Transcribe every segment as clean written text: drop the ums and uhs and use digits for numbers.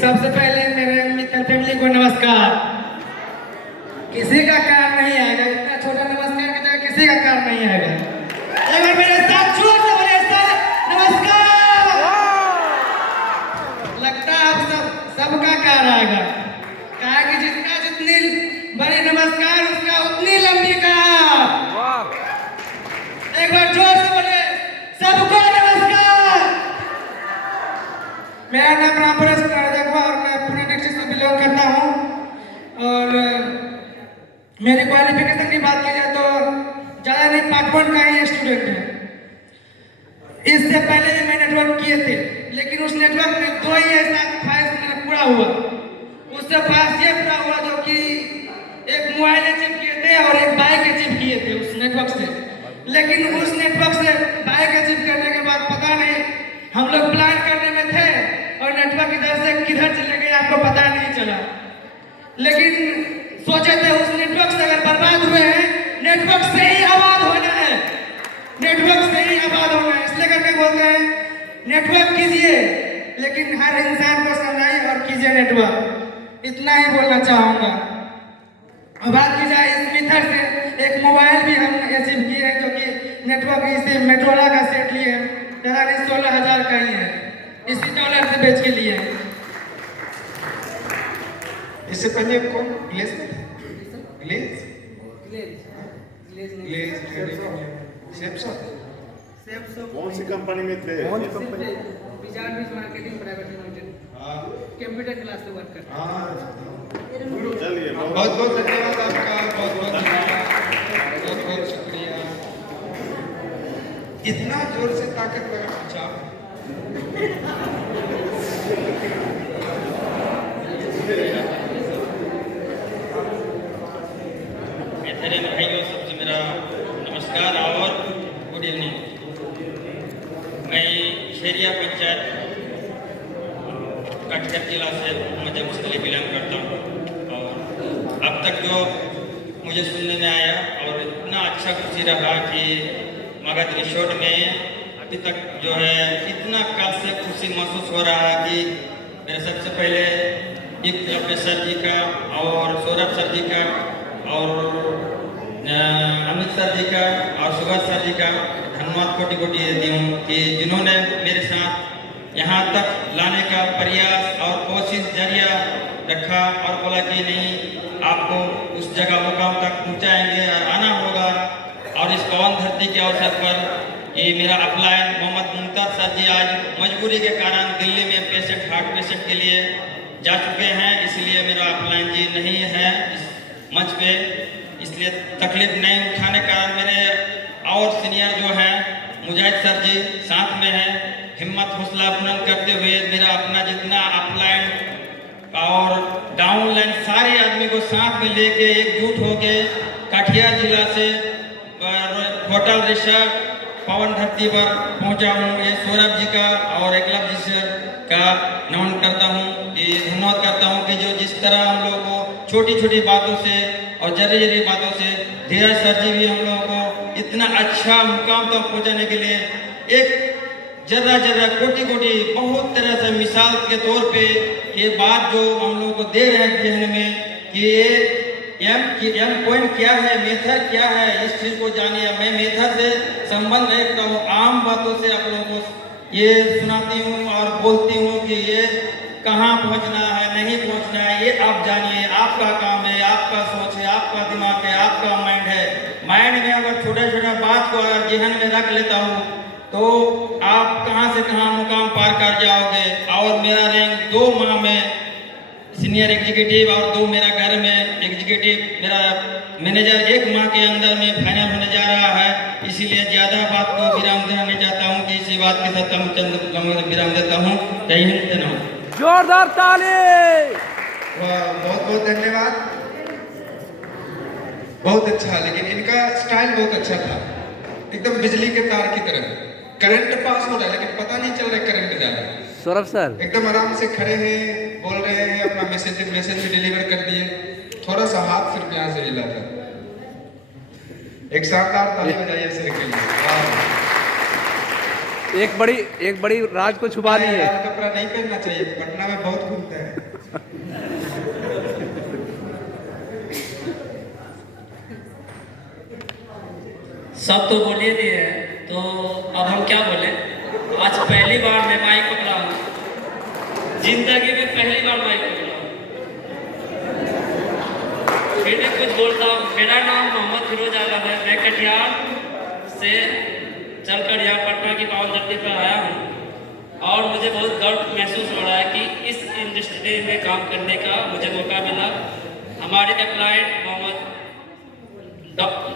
सबसे पहले मेरे मित्र फैमिली को नमस्कार। किसी का कार नहीं आएगा, इतना छोटा नमस्कार की जगह किसी का कार नहीं आएगा। एक बार मेरे साथ जोर से बोलिए सर नमस्कार। लगता है अब सबका कार आएगा। कहा कि जिसका जितनी बड़ी नमस्कार उसका उतनी लंबी कार। एक बार जोर से बोलिए सबको नमस्कार। मेरा नाम रामपुरेश जगवा और मैं पुणे डिस्ट्रिक्ट से बिलोंग करता हूँ। और मेरी क्वालिफिकेशन की बात की जाए तो ज़्यादा नहीं, पार्ट 1 का ही स्टूडेंट है। इससे पहले भी मैं नेटवर्क किए थे, लेकिन उस नेटवर्क में 2 ही ऐसा ख्वाहिश मेरा पूरा हुआ। उससे ख्वाहिश ये पूरा हुआ जो कि एक मोबाइल अचीव किए थे और एक बाइक अचीव किए थे उस नेटवर्क से। लेकिन उस नेटवर्क से बाइक अचीव करने के बाद पता नहीं हम लोग प्लान करने में थे और नेटवर्क इधर से किधर चले गए आपको पता नहीं चला। लेकिन सोचे थे उस नेटवर्क से अगर बर्बाद हुए हैं, नेटवर्क से ही आबाद होना है, नेटवर्क से ही आबाद होना है। इसलिए करके बोलते हैं नेटवर्क कीजिए लेकिन हर इंसान को समझाइए और कीजिए नेटवर्क। इतना ही बोलना चाहूँगा। और बात की जाए इस मिथर से, एक मोबाइल भी हम अचीव किए हैं जो कि नेटवर्क इसे मेट्रोला का सेट लिए हैं, 16,000 का ही है, इसी डॉलर से बेच के लिए। इससे पहले कौन ग्लेज ग्लेज कौन सी कंपनी में थे? Marketing private limited, computer class से वर्क करते हैं। चलिए बहुत बहुत धन्यवाद आपका, बहुत बहुत धन्यवाद, बहुत बहुत शुक्रिया। इतना जोर से ताकत लगा पूछा। मेरे भाइयों सबसे मेरा नमस्कार और गुड इवनिंग। मैं शेरिया पंचायत कटघर जिला से मजहब से बिलोंग करता हूँ। और अब तक जो मुझे सुनने में आया और इतना अच्छा खुशी रहा कि मगध रिसोर्ट में अभी तक जो है इतना कल से खुशी महसूस हो रहा है कि मेरे सबसे पहले एक सर जी का और सौरभ सर जी का और अमित सर जी का और सुभाष सर जी का धन्यवाद कोटि कोटि देती हूँ कि जिन्होंने मेरे साथ यहाँ तक लाने का प्रयास और कोशिश जरिया रखा और बोला कि नहीं आपको उस जगह मुकाम तक पहुँचाएंगे और आना होगा। और इस पावन धरती के अवसर पर ये मेरा अपलाइन मोहम्मद मुमताज सर जी आज मजबूरी के कारण दिल्ली में पेशेंट हार्ट पेशेंट के लिए जा चुके हैं, इसलिए मेरा अपलाइन जी नहीं है इस मंच पे, इसलिए तकलीफ नहीं उठाने का मेरे और सीनियर जो हैं मुजाहिद सर जी साथ में हैं। हिम्मत हौसला बुलंद करते हुए मेरा अपना जितना अपलाइन और डाउनलाइन सारे आदमी को साथ में लेके एकजुट होके कटिहार जिला से होटल रिसर्ट पवन धरती पर पहुंचा हूँ। ये सौरभ जी का और एकलव जी सर का नमन करता हूँ, ये धन्यवाद करता हूँ कि जो जिस तरह हम लोगों को छोटी छोटी बातों से और जरी जरी बातों से धीरज सर जी भी हम लोगों को इतना अच्छा मुकाम तक पहुंचाने के लिए एक जर्रा जर्रा कोटि कोटि बहुत तरह से मिसाल के तौर पे ये बात जो हम लोगों को दे रहे हैं कहने में कि ये एम पॉइंट क्या है, मेथड क्या है, इस चीज को जानिए। मैं मेथड से संबंध रखता हूँ, आम बातों से आप लोगों को ये सुनाती हूँ और बोलती हूँ कि ये कहाँ पहुँचना है नहीं पहुँचना है ये आप जानिए। आपका काम है, आपका सोच है, आपका दिमाग है, आपका माइंड है। माइंड में अगर छोटा छोटा बात को अगर जहन में रख लेता हूँ तो आप कहाँ से कहाँ मुकाम पार कर जाओगे। और मेरा रैंक 2 माह में सीनियर एग्जीक्यूटिव और 2 मेरा घर में एग्जीक्यूटिव, मेरा मैनेजर 1 माह के अंदर में फाइनल होने जा रहा है। इसीलिए ज़्यादा बात को विराम देना नहीं चाहता हूँ कि इसी बात के साथ हम चंद विराम देता हूँ। जय हिंद, जय भारत। जोरदार ताली। बहुत बहुत धन्यवाद, बहुत अच्छा। लेकिन इनका स्टाइल बहुत अच्छा था, एकदम बिजली के तार की तरह। करंट पास हो रहा है लेकिन पता नहीं चल रहा है करंट जा रहा है। सौरभ सर एकदम आराम से खड़े हैं, बोल रहे हैं, अपना मैसेज भी डिलीवर कर दिए। थोड़ा सा हाथ सिर्फ यहाँ से हिला था। एक शानदार ताली बजाइए सर के लिए। एक बड़ी राज को छुपा दी है। लाल कपड़ा नहीं पहनना चाहिए, पटना में बहुत घूमते हैं। सब तो बोलिए दिए हैं, तो अब हम क्या बोले। आज पहली बार मैं माइक पकड़ा हूँ, जिंदगी में पहली बार माइक पकड़ा हूँ। फिर भी कुछ बोलता हूँ। मेरा नाम मोहम्मद फिरोज आलम है। मैं कटिहार से चलकर यहाँ पटना की पावन धरती पर आया हूँ और मुझे बहुत गर्व महसूस हो रहा है कि इस इंडस्ट्री में काम करने का मुझे मौका मिला। हमारे क्लाइंट मोहम्मद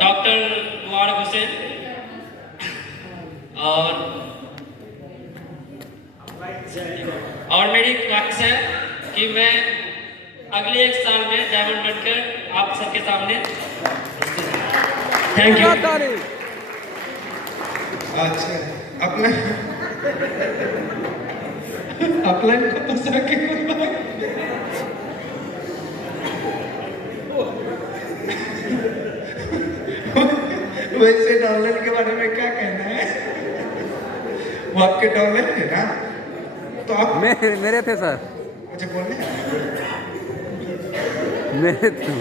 डॉक्टर मुबारक हुसैन और मेरी ख्वाहिश है कि मैं अगले 1 साल में डायमंड बनकर आप सबके सामने। Thank you. अच्छा, अपने अपलाइन को तो सर के वैसे डॉलर के बारे में क्या कहना है? वो आपके डॉलर है ना, तो आप मेरे थे सर, अच्छा बोलने मेरे थे।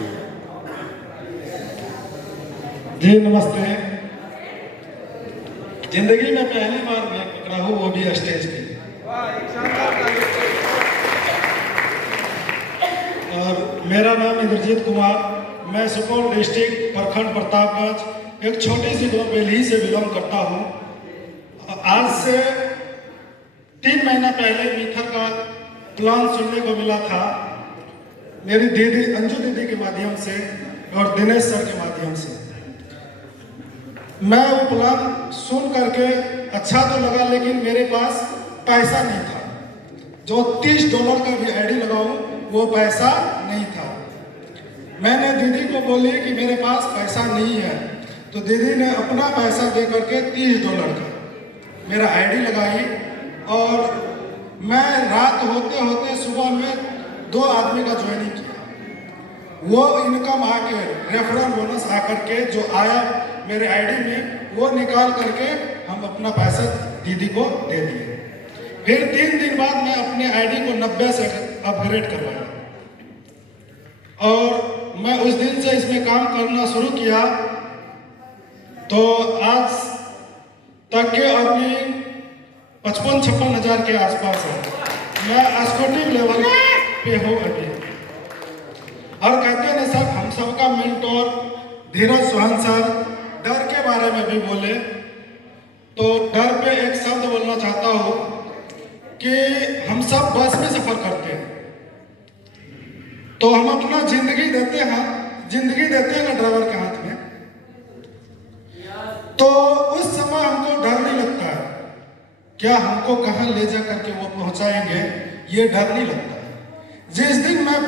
जी नमस्ते। जिंदगी में पहली बार मैं पकड़ा हूँ, वो भी स्टेज पे। और मेरा नाम इंद्रजीत कुमार। मैं सुपौल डिस्ट्रिक्ट प्रखंड प्रतापगंज एक छोटी सी बेली से बिलोंग करता हूँ। आज से 3 महीना पहले मीठा का प्लान सुनने को मिला था मेरी दीदी अंजू दीदी के माध्यम से और दिनेश सर के माध्यम से। मैं वो प्लान सुन करके अच्छा तो लगा, लेकिन मेरे पास पैसा नहीं था। जो $30 का भी आईडी लगाऊं वो पैसा नहीं था। मैंने दीदी को बोली कि मेरे पास पैसा नहीं है, तो दीदी ने अपना पैसा दे करके $30 का मेरा आईडी लगाई और मैं रात होते होते सुबह में 2 आदमी का ज्वाइनिंग किया। वो इनकम आके रेफरल बोनस आकर के जो आया मेरे आईडी में वो निकाल करके हम अपना पैसा दीदी को दे दिए। फिर 3 दिन बाद मैं अपने आईडी को 90 से अपग्रेड करवाया और मैं उस दिन से इसमें काम करना शुरू किया। तो आज तक के अपनी 55-56 हज़ार के आसपास है। मैं एक्जीक्यूटिव लेवल पे हूँ अभी। और कहते हैं सर, हम सबका मेंटोर धीरज सोहन सर डर के बारे में भी बोले, तो डर पे एक शब्द बोलना चाहता हूँ कि हम सब बस में सफर करते हैं, तो हम अपना जिंदगी देते हैं ना ड्राइवर के हाथ में, तो उस समय हमको डर नहीं लगता है क्या हमको कहाँ ले जा करके वो पहुंचाएंगे, ये डर नहीं लगता है। जिस दिन मैं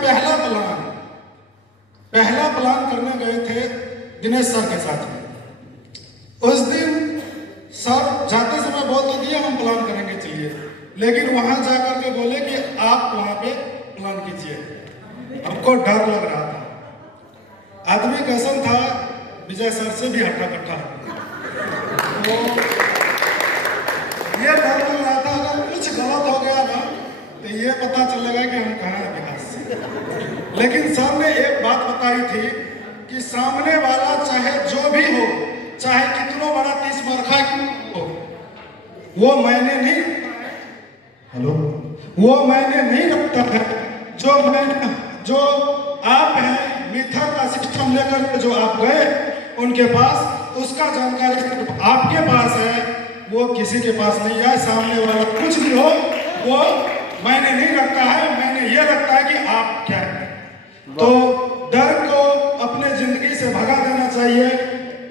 पहला प्लान करने गए थे दिनेश सर के साथ में, उस दिन सर जाते समय बोलते दिए हम प्लान करेंगे चलिए, लेकिन वहां जाकर के बोले कि आप वहां पे प्लान कीजिए। हमको डर लग रहा था। आदमी कैसन था, विजय सर से भी हट्टा कट्टा। तो ये डर लग रहा था अगर कुछ गलत हो गया ना तो ये पता चलेगा कि हम कहाँ हैं विकास से। लेकिन सर ने एक बात बताई थी कि सामने वाला चाहे जो भी हो, चाहे कितना बड़ा 30 मरखा हो, वो मैंने नहीं रखता है। जो आप हैं मिथर का सिस्टम लेकर के जो आप गए उनके पास, उसका जानकारी सिर्फ आपके पास है, वो किसी के पास नहीं है। सामने वाला कुछ भी हो वो मैंने नहीं रखता है, मैंने ये रखता है कि आप क्या है। तो डर को अपने जिंदगी से भगा देना चाहिए,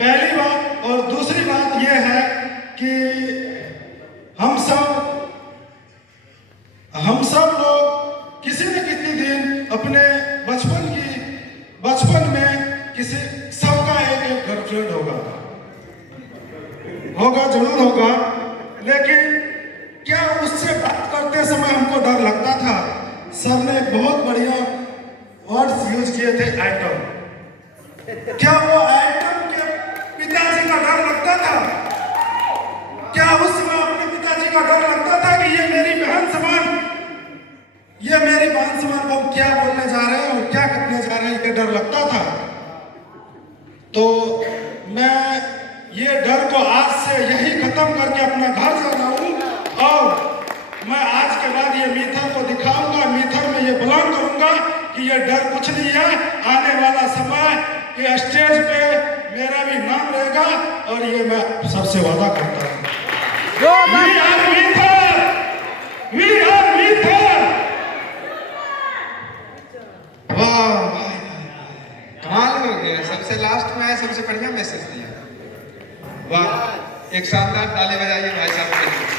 पहली बात। और दूसरी बात ये है कि हम सब लोग किसी न किसी दिन अपने बचपन में किसी सबका एक गर्लफ्रेंड होगा जरूर होगा, लेकिन क्या उससे बात करते समय हमको डर लगता था? सर ने बहुत बढ़िया वर्ड्स यूज किए थे, आइटम। क्या वो आइटम के पिताजी का डर लगता था? क्या उस समय अपने पिताजी का डर लगता था कि ये मेरी बहन समान वो क्या बोलने जा रहे हैं और क्या करने जा रहे हैं, ये डर लगता था। तो मैं ये डर को आज से यही खत्म करके अपना घर जा रहा हूँ और मैं आज के बाद ये मीथर को दिखाऊंगा, मीथर में ये बुलंद करूंगा कि ये डर कुछ नहीं है। आने वाला समय ये स्टेज पे मेरा भी नाम रहेगा और ये मैं सबसे वादा करता हूँ। We are मीथर, we are मीथर। वाह भाई, कमाल हो गया। सबसे लास्ट में आया, सबसे बढ़िया मैसेज दिया। वाह, एक शानदार ताली बजाइए भाई साहब के लिए।